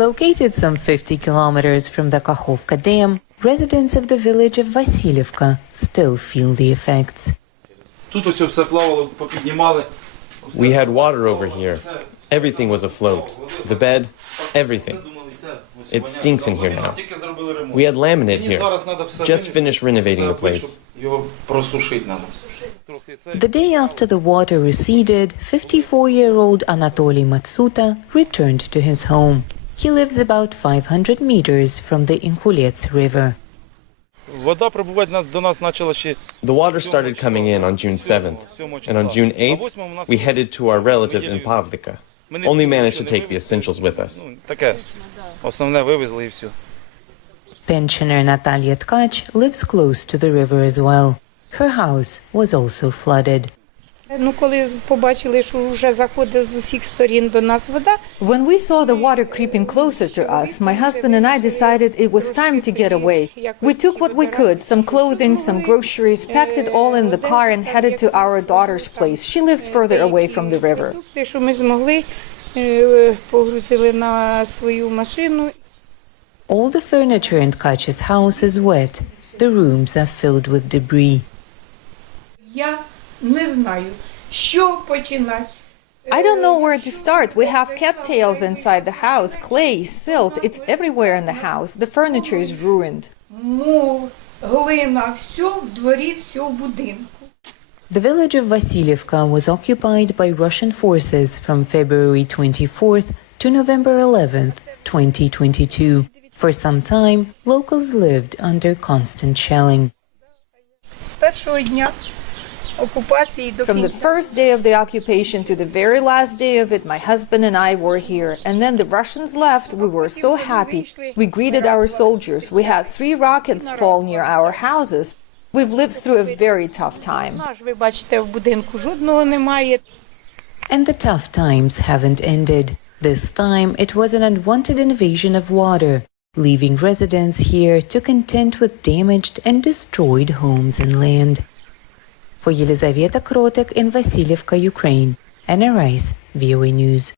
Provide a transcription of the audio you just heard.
Located some 50 kilometers from the Kakhovka dam, residents of the village of Vasylivka still feel the effects. We had water over here. Everything was afloat. The bed, everything. It stinks in here now. We had laminate here. Just finished renovating the place. The day after the water receded, 54-year-old Anatoly Matsuta returned to his home. He lives about 500 meters from the Inhulets River. The water started coming in on June 7th, and on June 8th, we headed to our relatives in Pavlika. Only managed to take the essentials with us. Pensioner Natalia Tkach lives close to the river as well. Her house was also flooded. When we saw the water creeping closer to us, my husband and I decided it was time to get away. We took what we could, some clothing, some groceries, packed it all in the car and headed to our daughter's place. She lives further away from the river. All the furniture in Tkach's house is wet. The rooms are filled with debris. I don't know where to start. We have cattails inside the house, clay, silt, it's everywhere in the house. The furniture is ruined. The village of Vasylivka was occupied by Russian forces from February 24th to November 11th, 2022. For some time, locals lived under constant shelling. From the first day of the occupation to the very last day of it, my husband and I were here. And then the Russians left. We were so happy. We greeted our soldiers. We had 3 rockets fall near our houses. We've lived through a very tough time. And the tough times haven't ended. This time, it was an unwanted invasion of water, leaving residents here to contend with damaged and destroyed homes and land. For Yelyzaveta Krotyk in Vasylivka, Ukraine, Anna Rice, VOA News.